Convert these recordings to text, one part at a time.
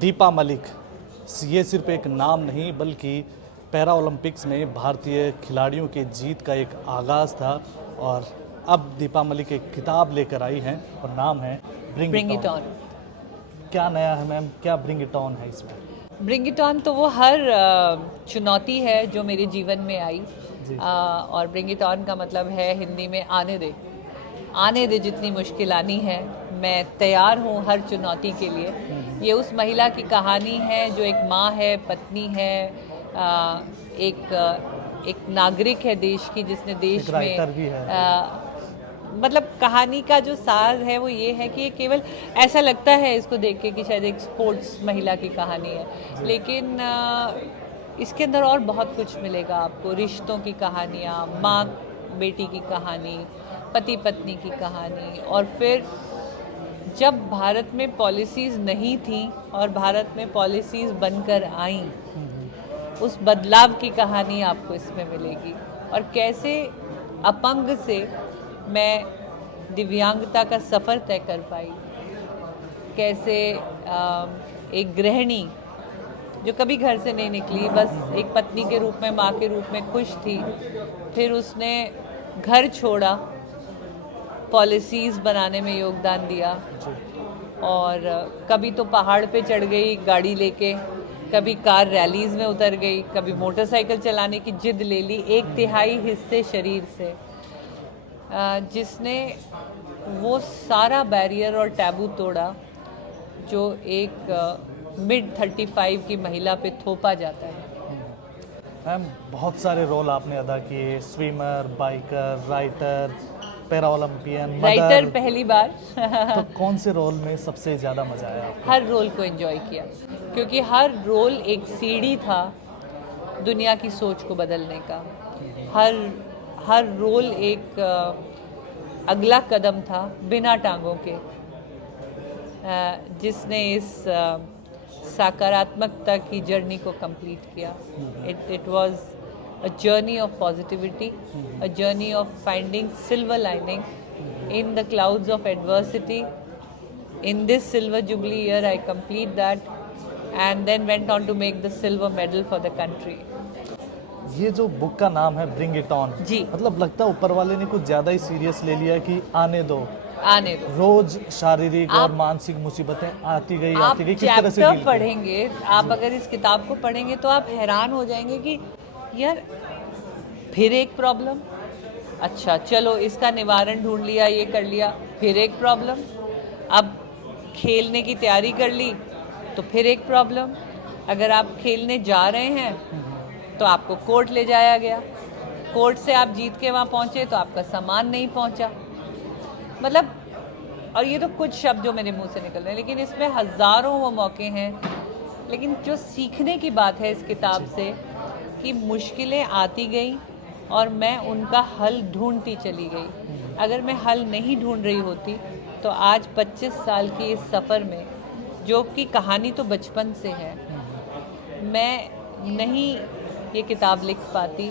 दीपा मलिक, ये सिर्फ एक नाम नहीं बल्कि पैरा ओलंपिक्स में भारतीय खिलाड़ियों के जीत का एक आगाज़ था। और अब दीपा मलिक एक किताब लेकर आई हैं और नाम है ब्रिंग इट ऑन। क्या नया है मैम, क्या ब्रिंग इट ऑन है इसमें? ब्रिंग इट ऑन तो वो हर चुनौती है जो मेरे जीवन में आई। और ब्रिंग इट ऑन का मतलब है हिंदी में आने दे जितनी मुश्किल आनी है, मैं तैयार हूँ हर चुनौती के लिए। ये उस महिला की कहानी है जो एक माँ है, पत्नी है, एक नागरिक है देश की, जिसने देश में राइटर भी है। मतलब कहानी का जो सार है वो ये है कि ये केवल ऐसा लगता है इसको देख के कि शायद एक स्पोर्ट्स महिला की कहानी है, लेकिन इसके अंदर और बहुत कुछ मिलेगा आपको। रिश्तों की कहानियाँ, माँ बेटी की कहानी, पति पत्नी की कहानी, और फिर जब भारत में पॉलिसीज़ नहीं थी और भारत में पॉलिसीज़ बनकर आईं, उस बदलाव की कहानी आपको इसमें मिलेगी। और कैसे अपंग से मैं दिव्यांगता का सफ़र तय कर पाई, कैसे एक गृहिणी जो कभी घर से नहीं निकली, बस एक पत्नी के रूप में, माँ के रूप में खुश थी, फिर उसने घर छोड़ा, पॉलिसीज़ बनाने में योगदान दिया, और कभी तो पहाड़ पे चढ़ गई गाड़ी लेके, कभी कार रैलीज़ में उतर गई, कभी मोटरसाइकिल चलाने की जिद ले ली 1/3 हिस्से शरीर से, जिसने वो सारा बैरियर और टैबू तोड़ा जो एक मिड 35 की महिला पे थोपा जाता है। मैम, बहुत सारे रोल आपने अदा किए, swimmer, biker, writer, para Olympian, writer mother. पहली बार। तो कौन से रोल में सबसे ज़्यादा मज़ा आया आपको? हर रोल को एंजॉय किया, क्योंकि हर रोल एक सीढ़ी था दुनिया की सोच को बदलने का। हर रोल एक अगला कदम था बिना टांगों के, जिसने इस सकारात्मकता की जर्नी को कंप्लीट किया। It was a journey of positivity, a journey of finding silver lining in the clouds of adversity. In this silver jubilee year, I complete that and then went on to make the silver medal for the country. ये जो book का नाम है bring it on, जी, मतलब लगता है ऊपर वाले ने कुछ ज़्यादा ही सीरियस ले लिया कि आने दो, आने दो। रोज शारीरिक और मानसिक मुसीबतें आती गई आप किस तरह से चैप्टर पढ़ेंगे, आप अगर इस किताब को पढ़ेंगे तो आप हैरान हो जाएंगे कि यार फिर एक प्रॉब्लम, अच्छा चलो इसका निवारण ढूंढ लिया, ये कर लिया, फिर एक प्रॉब्लम, अब खेलने की तैयारी कर ली तो फिर एक प्रॉब्लम, अगर आप खेलने जा रहे हैं तो आपको कोर्ट ले जाया गया, कोर्ट से आप जीत के वहाँ पहुँचे तो आपका सामान नहीं पहुँचा। मतलब, और ये तो कुछ शब्द जो मेरे मुंह से निकल रहे हैं, लेकिन इसमें हज़ारों वो मौके हैं। लेकिन जो सीखने की बात है इस किताब से कि मुश्किलें आती गई और मैं उनका हल ढूंढती चली गई। अगर मैं हल नहीं ढूंढ रही होती तो आज 25 साल की इस सफ़र में, जो कि कहानी तो बचपन से है, मैं नहीं ये किताब लिख पाती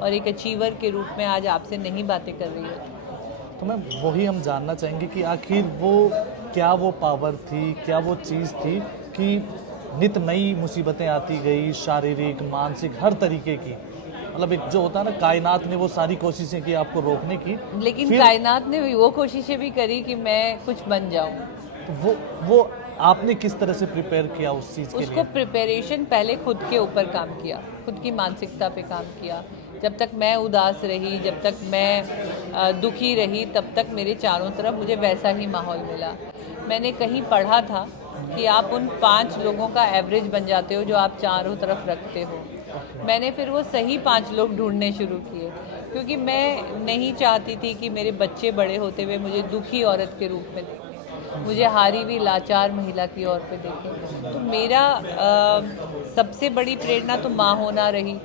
और एक अचीवर के रूप में आज आपसे नहीं बातें कर रही होती। तो मैम, वही हम जानना चाहेंगे कि आखिर वो पावर थी, क्या वो चीज़ थी कि नित नई मुसीबतें आती गई, शारीरिक, मानसिक, हर तरीके की। मतलब एक जो होता है ना, कायनात ने वो सारी कोशिशें की आपको रोकने की, लेकिन कायनात ने वो कोशिशें भी करी कि मैं कुछ बन जाऊं। तो वो आपने किस तरह से प्रिपेयर किया उस चीज़ के लिए? उसको प्रिपरेशन पहले खुद के ऊपर काम किया, खुद की मानसिकता पे काम किया। जब तक मैं उदास रही, जब तक मैं दुखी रही, तब तक मेरे चारों तरफ मुझे वैसा ही माहौल मिला। मैंने कहीं पढ़ा था कि आप उन 5 लोगों का एवरेज बन जाते हो जो आप चारों तरफ रखते हो। मैंने फिर वो सही 5 लोग ढूंढने शुरू किए, क्योंकि मैं नहीं चाहती थी कि मेरे बच्चे बड़े होते हुए मुझे दुखी औरत के रूप में देखें, मुझे हारी हुई लाचार महिला की ओर पे देखें। तो मेरा सबसे बड़ी प्रेरणा तो माँ होना रही,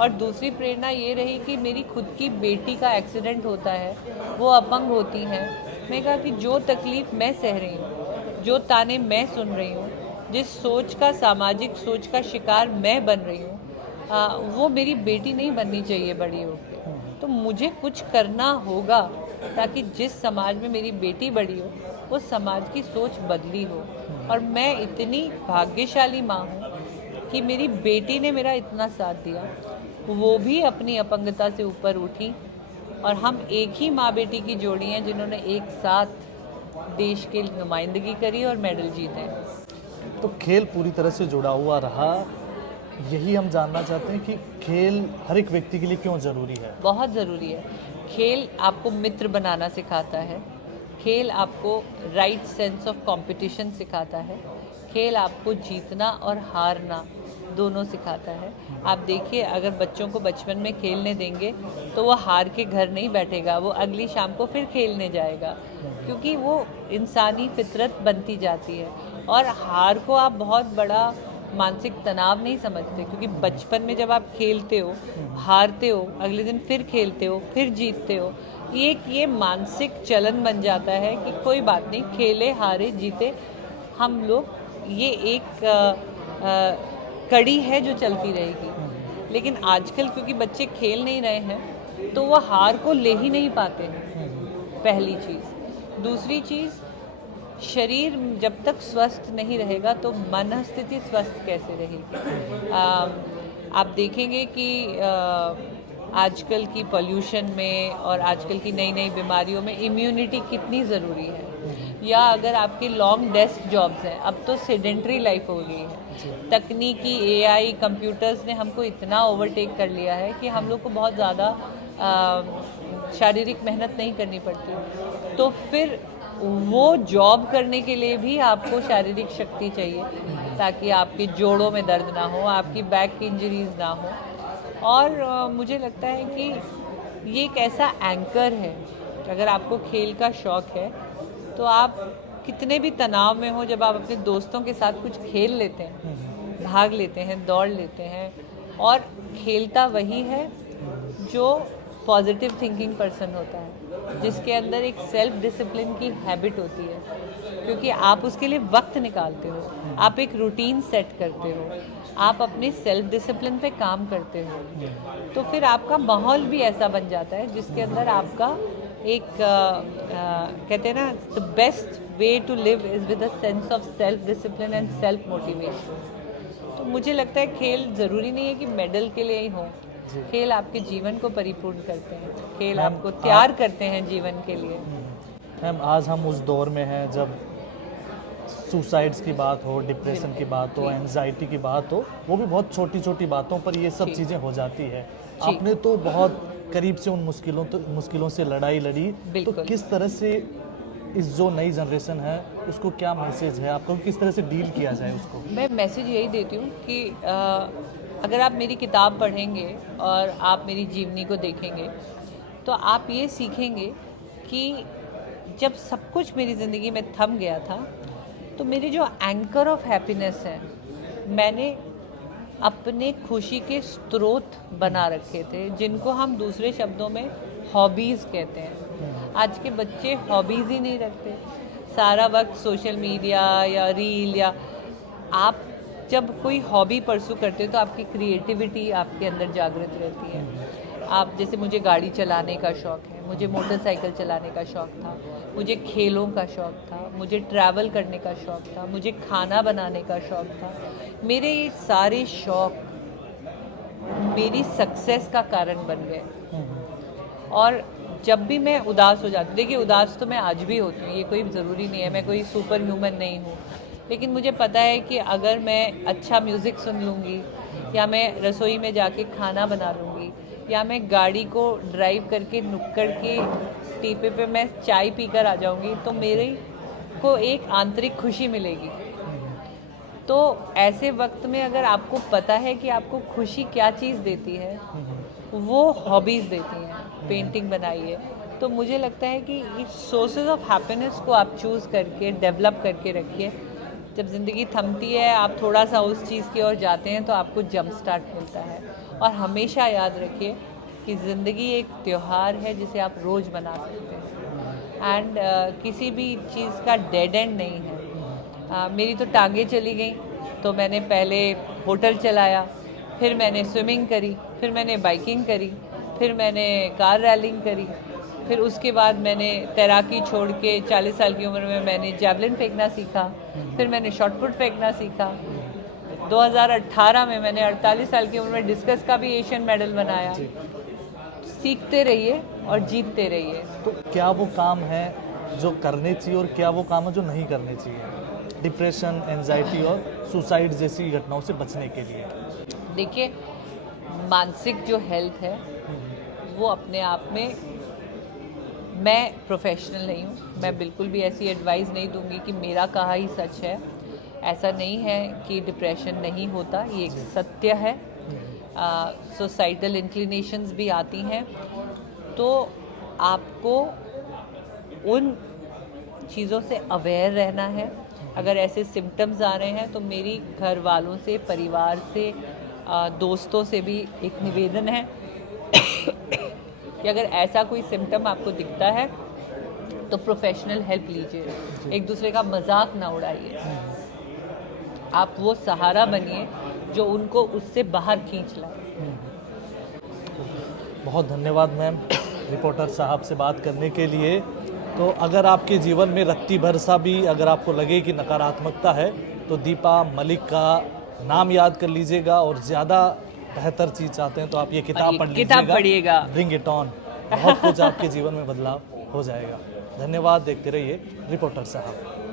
और दूसरी प्रेरणा ये रही कि मेरी खुद की बेटी का एक्सीडेंट होता है, वो अपंग होती हैं। मैं कहा कि जो तकलीफ़ मैं सह रही हूँ, जो ताने मैं सुन रही हूँ, जिस सोच का, सामाजिक सोच का शिकार मैं बन रही हूँ, वो मेरी बेटी नहीं बननी चाहिए बड़ी होकर। तो मुझे कुछ करना होगा ताकि जिस समाज में मेरी बेटी बड़ी हो, उस समाज की सोच बदली हो। और मैं इतनी भाग्यशाली माँ हूँ कि मेरी बेटी ने मेरा इतना साथ दिया, वो भी अपनी अपंगता से ऊपर उठी और हम एक ही माँ बेटी की जोड़ी हैं जिन्होंने एक साथ देश की नुमाइंदगी करी और मेडल जीते हैं। तो खेल पूरी तरह से जुड़ा हुआ रहा, यही हम जानना चाहते हैं कि खेल हर एक व्यक्ति के लिए क्यों ज़रूरी है। बहुत ज़रूरी है। खेल आपको मित्र बनाना सिखाता है, खेल आपको राइट सेंस ऑफ कंपटीशन सिखाता है, खेल आपको जीतना और हारना दोनों सिखाता है। आप देखिए, अगर बच्चों को बचपन में खेलने देंगे तो वो हार के घर नहीं बैठेगा, वो अगली शाम को फिर खेलने जाएगा, क्योंकि वो इंसानी फितरत बनती जाती है। और हार को आप बहुत बड़ा मानसिक तनाव नहीं समझते, क्योंकि बचपन में जब आप खेलते हो, हारते हो, अगले दिन फिर खेलते हो, फिर जीतते हो, ये मानसिक चलन बन जाता है कि कोई बात नहीं, खेले हारे जीते हम लोग, ये एक कड़ी है जो चलती रहेगी। लेकिन आजकल क्योंकि बच्चे खेल नहीं रहे हैं तो वो हार को ले ही नहीं पाते हैं, पहली चीज़। दूसरी चीज़, शरीर जब तक स्वस्थ नहीं रहेगा तो मन स्थिति स्वस्थ कैसे रहेगी। आप देखेंगे कि आजकल की पोल्यूशन में और आजकल की नई नई बीमारियों में इम्यूनिटी कितनी ज़रूरी है। या अगर आपके लॉन्ग डेस्क जॉब्स हैं, अब तो सेडेंट्री लाइफ हो गई है, तकनीकी एआई कंप्यूटर्स ने हमको इतना ओवरटेक कर लिया है कि हम लोग को बहुत ज़्यादा शारीरिक मेहनत नहीं करनी पड़ती। तो फिर वो जॉब करने के लिए भी आपको शारीरिक शक्ति चाहिए, ताकि आपके जोड़ों में दर्द ना हो, आपकी बैक की इंजरीज ना हो। और मुझे लगता है कि ये एक ऐसा एंकर है, अगर आपको खेल का शौक़ है तो आप कितने भी तनाव में हो, जब आप अपने दोस्तों के साथ कुछ खेल लेते हैं, भाग लेते हैं, दौड़ लेते हैं, और खेलता वही है जो पॉजिटिव थिंकिंग पर्सन होता है, जिसके अंदर एक सेल्फ डिसिप्लिन की हैबिट होती है, क्योंकि आप उसके लिए वक्त निकालते हो, आप एक रूटीन सेट करते हो, आप अपने सेल्फ डिसिप्लिन पे काम करते हो, तो फिर आपका माहौल भी ऐसा बन जाता है जिसके अंदर आपका एक कहते हैं ना, the best way to live is with a sense of self discipline and self motivation. तो मुझे लगता है खेल ज़रूरी नहीं है कि मेडल के लिए ही हो, खेल आपके जीवन को परिपूर्ण करते हैं, खेल आपको तैयार करते हैं जीवन के लिए। मैम, आज हम उस दौर में हैं जब सुसाइड्स की बात हो, डिप्रेशन की बात हो, एंजाइटी की बात हो, वो भी बहुत छोटी छोटी बातों पर ये सब चीज़ें हो जाती है। आपने तो बहुत करीब से उन मुश्किलों से लड़ाई लड़ी, तो किस तरह से इस जो नई जनरेशन है उसको क्या मैसेज है आपको, किस तरह से डील किया जाए उसको? मैं मैसेज यही देती हूँ कि अगर आप मेरी किताब पढ़ेंगे और आप मेरी जीवनी को देखेंगे तो आप ये सीखेंगे कि जब सब कुछ मेरी ज़िंदगी में थम गया था तो मेरे जो एंकर ऑफ हैप्पीनेस है, मैंने अपने खुशी के स्रोत बना रखे थे, जिनको हम दूसरे शब्दों में हॉबीज़ कहते हैं। आज के बच्चे हॉबीज़ ही नहीं रखते, सारा वक्त सोशल मीडिया या रील, या आप जब कोई हॉबी परसू करते हो तो आपकी क्रिएटिविटी आपके अंदर जागृत रहती है। आप जैसे, मुझे गाड़ी चलाने का शौक़ है, मुझे मोटरसाइकिल चलाने का शौक़ था, मुझे खेलों का शौक़ था, मुझे ट्रैवल करने का शौक़ था, मुझे खाना बनाने का शौक़ था। मेरे ये सारे शौक़ मेरी सक्सेस का कारण बन गए। और जब भी मैं उदास हो जाती हूँ, देखिए उदास तो मैं आज भी होती हूँ, ये कोई ज़रूरी नहीं है, मैं कोई सुपर ह्यूमन नहीं हूँ, लेकिन मुझे पता है कि अगर मैं अच्छा म्यूज़िक सुन लूँगी, या मैं रसोई में जाके खाना बना लूँगी, या मैं गाड़ी को ड्राइव करके नुक्कड़ के टीपे पे मैं चाय पीकर आ जाऊँगी, तो मेरे को एक आंतरिक खुशी मिलेगी। तो ऐसे वक्त में अगर आपको पता है कि आपको खुशी क्या चीज़ देती है, वो हॉबीज़ देती हैं। पेंटिंग बनाइए, तो मुझे लगता है कि इस सोर्सेज ऑफ हैप्पीनेस को आप चूज़ करके डेवलप करके रखिए। जब ज़िंदगी थमती है, आप थोड़ा सा उस चीज़ की ओर जाते हैं तो आपको जंप स्टार्ट मिलता है। और हमेशा याद रखिए कि ज़िंदगी एक त्यौहार है जिसे आप रोज़ मना सकते हैं, एंड किसी भी चीज़ का डेड एंड नहीं है। मेरी तो टांगें चली गई, तो मैंने पहले होटल चलाया, फिर मैंने स्विमिंग करी, फिर मैंने बाइकिंग करी, फिर मैंने कार रैलिंग करी, फिर उसके बाद मैंने तैराकी छोड़ के 40 साल की उम्र में मैंने जैवलिन फेंकना सीखा, फिर मैंने शॉट पुट फेंकना सीखा। 2018 में मैंने 48 साल की उम्र में डिस्कस का भी एशियन मेडल बनाया। सीखते रहिए और जीतते रहिए। तो क्या वो काम है जो करने चाहिए और क्या वो काम है जो नहीं करने चाहिए डिप्रेशन, एंजाइटी और सुसाइड जैसी घटनाओं से बचने के लिए? देखिए, मानसिक जो हेल्थ है वो अपने आप में, मैं प्रोफेशनल नहीं हूँ, मैं बिल्कुल भी ऐसी एडवाइस नहीं दूंगी कि मेरा कहा ही सच है। ऐसा नहीं है कि डिप्रेशन नहीं होता, ये एक सत्य है। सुसाइडल इंक्लिनेशंस भी आती हैं, तो आपको उन चीज़ों से अवेयर रहना है। अगर ऐसे सिम्टम्स आ रहे हैं तो मेरी घर वालों से, परिवार से, दोस्तों से भी एक निवेदन है कि अगर ऐसा कोई सिम्टम आपको दिखता है तो प्रोफेशनल हेल्प लीजिए। एक दूसरे का मजाक ना उड़ाइए, आप वो सहारा बनिए जो उनको उससे बाहर खींच लाए। बहुत धन्यवाद मैम रिपोर्टर साहब से बात करने के लिए। तो अगर आपके जीवन में रत्ती भर सा भी अगर आपको लगे कि नकारात्मकता है तो दीपा मलिक का नाम याद कर लीजिएगा, और ज़्यादा बेहतर चीज़ चाहते हैं तो आप ये किताब पढ़िएगा। Bring it on. बहुत कुछ आपके जीवन में बदलाव हो जाएगा। धन्यवाद, देखते रहिए रिपोर्टर साहब।